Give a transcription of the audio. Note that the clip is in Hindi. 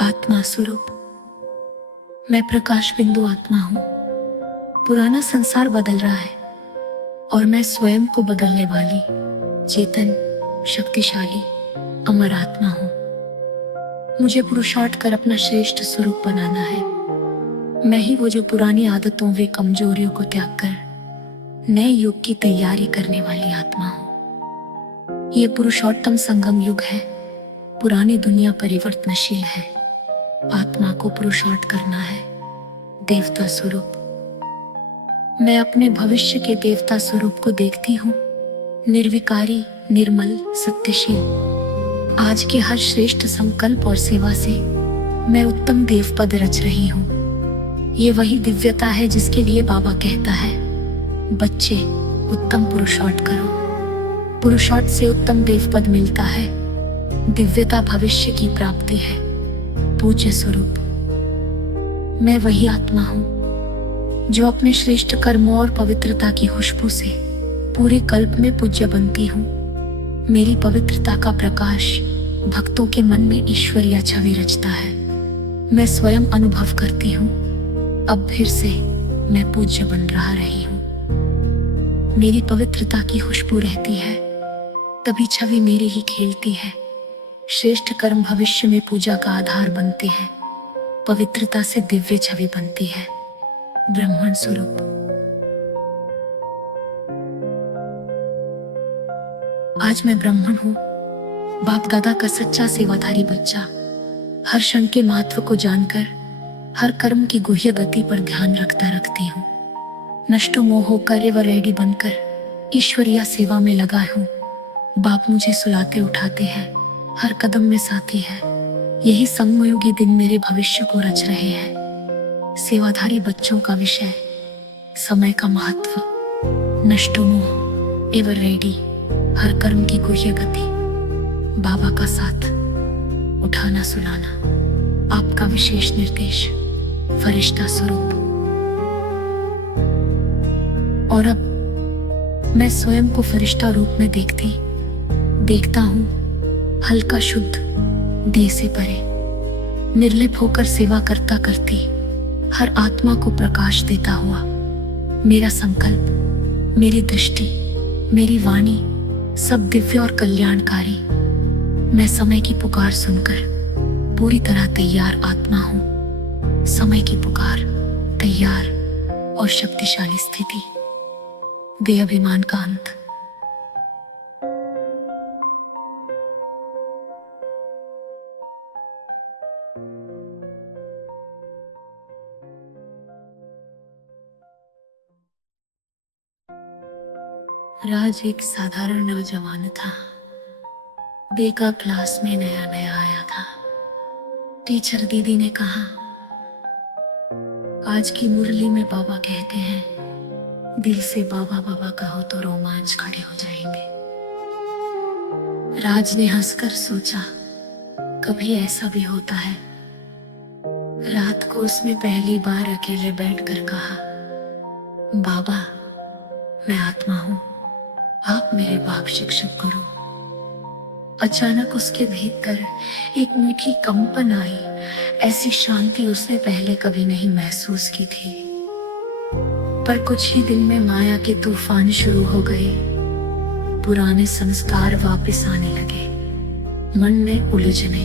आत्मा स्वरूप। मैं प्रकाश बिंदु आत्मा हूँ। पुराना संसार बदल रहा है और मैं स्वयं को बदलने वाली चेतन, शक्तिशाली, अमर आत्मा हूँ। मुझे पुरुषार्थ कर अपना श्रेष्ठ स्वरूप बनाना है। मैं ही वो जो पुरानी आदतों व कमजोरियों को त्याग कर नए युग की तैयारी करने वाली आत्मा हूँ। ये पुरुषोत्तम संगम युग है। पुरानी दुनिया परिवर्तनशील है। आत्मा को पुरुषार्थ करना है। देवता स्वरूप। मैं अपने भविष्य के देवता स्वरूप को देखती हूँ, निर्विकारी, निर्मल, सत्यशील। आज के हर श्रेष्ठ संकल्प और सेवा से मैं उत्तम देवपद रच रही हूँ। ये वही दिव्यता है जिसके लिए बाबा कहता है, बच्चे उत्तम पुरुषार्थ करो। पुरुषार्थ से उत्तम देवपद मिलता है। दिव्यता भविष्य की प्राप्ति है। पूज्य स्वरूप। मैं वही आत्मा हूँ जो अपने श्रेष्ठ कर्मों और पवित्रता की खुशबू से पूरे कल्प में पूज्य बनती हूँ। मेरी पवित्रता का प्रकाश भक्तों के मन में ईश्वरीय छवि रचता है। मैं स्वयं अनुभव करती हूँ, अब फिर से मैं पूज्य बन रही हूँ। मेरी पवित्रता की खुशबू रहती है, तभी छवि मेरी ही खेलती है। श्रेष्ठ कर्म भविष्य में पूजा का आधार बनते हैं। पवित्रता से दिव्य छवि बनती है। ब्रह्मण स्वरूप। आज मैं ब्राह्मण हूँ, बाप दादा का सच्चा सेवाधारी बच्चा। हर क्षण के महत्व को जानकर हर कर्म की गुह्य गति पर ध्यान रखती हूँ। नष्ट मोह होकर एवं रेडी बनकर ईश्वरीय सेवा में लगा हूँ। बाप मुझे सुलाते उठाते हैं, हर कदम में साथी है। यही संगमयुगी दिन मेरे भविष्य को रच रहे हैं। सेवाधारी बच्चों का विषय, समय का महत्व, नष्ट मोह एवं रेडी, हर कर्म की गुह्य गति, बाबा का साथ, उठाना सुलाना, आपका विशेष निर्देश, फरिश्ता स्वरूप। और अब मैं स्वयं को फरिश्ता रूप में देखता हूँ, हल्का, शुद्ध, देह से परे, निर्लिप होकर सेवा करती हर आत्मा को प्रकाश देता हुआ। मेरा संकल्प, मेरी दृष्टि, मेरी वाणी सब दिव्य और कल्याणकारी। मैं समय की पुकार सुनकर पूरी तरह तैयार आत्मा हूँ। समय की पुकार, तैयार और शक्तिशाली स्थिति, देह अभिमान का अंत। राज एक साधारण नौजवान था। बेका क्लास में नया आया था। टीचर दीदी ने कहा, आज की मुरली में बाबा कहते हैं, दिल से बाबा बाबा कहो तो रोमांच खड़े हो जाएंगे। राज ने हंसकर सोचा, कभी ऐसा भी होता है। रात को उसने पहली बार अकेले बैठकर कहा, बाबा मैं आत्मा हूँ, आप मेरे बाप शिक्षक करो। अचानक उसके भीतर एक मीठी कंपन आई। ऐसी शांति उसने पहले कभी नहीं महसूस की थी। पर कुछ ही दिन में माया के तूफान शुरू हो गए। पुराने संस्कार वापस आने लगे। मन में उलझने,